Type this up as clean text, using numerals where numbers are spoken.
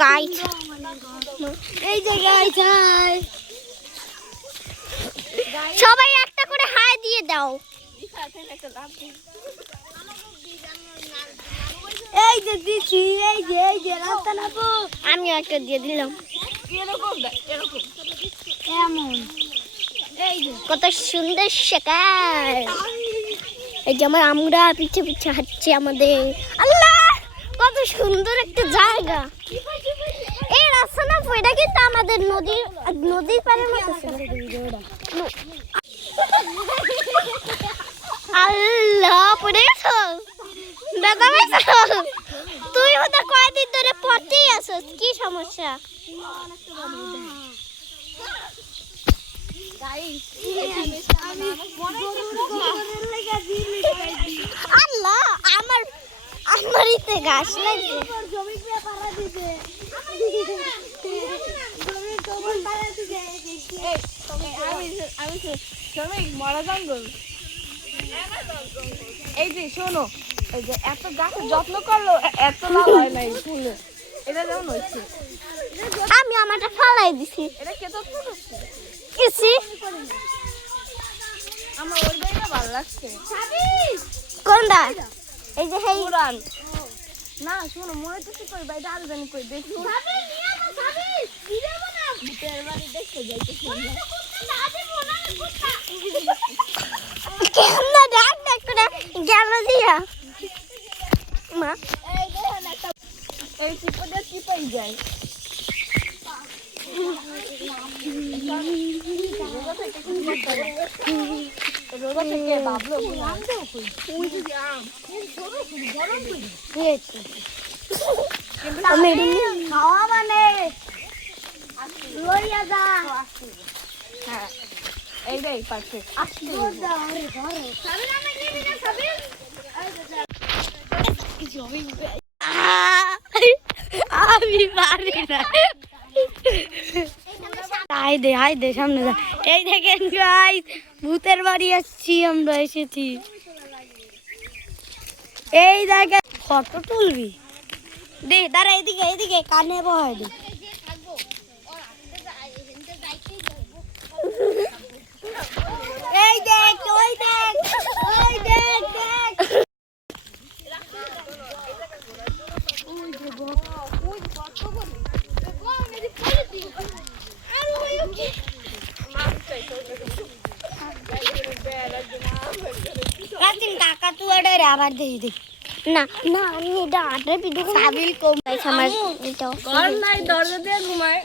guys এই যে guys hi সবাই একটা করে হাই দিয়ে দাও এই যে দিছি এই যে রাস্তা নাপো আমি একটা দিয়ে দিলাম এরকম এমন এই যে কত সুন্দর সকাল এই যে আমরা পিছে পিছে হাঁটছি আমাদের আল্লাহ কত সুন্দর একটা জায়গা এই রাস্তা না এটা কিন্তু আমাদের নদীর পাড়ের মতো আল্লাহ পড়ে গেছো দাদা ভাইছো তুই ওটা কয়দিন ধরে পড়তেই আসছিস কি সমস্যা আল্লাহ আমার ইতে গাছ লাগছে মরা জঙ্গল এই যে শোনো এই যে এত গাছের যত্ন করলো এত লাভ হয় নাই ফুলে এটা যেমন হচ্ছে আমি আমারটা ফালাই দিছি এটা কে যত্ন করছে কিছি আমার ওই জায়গা ভালো লাগছে কোনটা এই যে হেই পুরান না শোনো মনে তো কই ভাই আর জানি কই দেখি ভূতের বাড়ি দেখতে যাইতে কেমন ডাক করে গেল দিয়া মা এই চিপটা চিপাই যায় রোগা থেকে বাবলো খাওয়া মানে লইয়া যা হ্যাঁ এইটাই পারফেক্ট আসলে আমি পারি না হাই দে সামনে যা এই দেখেন গাইস ভূতের বাড়ি আসছি আমরা এসেছি এই দেখেন ফটো তুলবি দে দাঁড়া এদিকে কানে বহাই দে এই দেখ ওই দেখ কাকা তুই এটা আবার দেই না আমি এটা আটে পিঠে সাবিল কম আমার এটা ঘর নাই দরজা দিয়ে ঘুমায়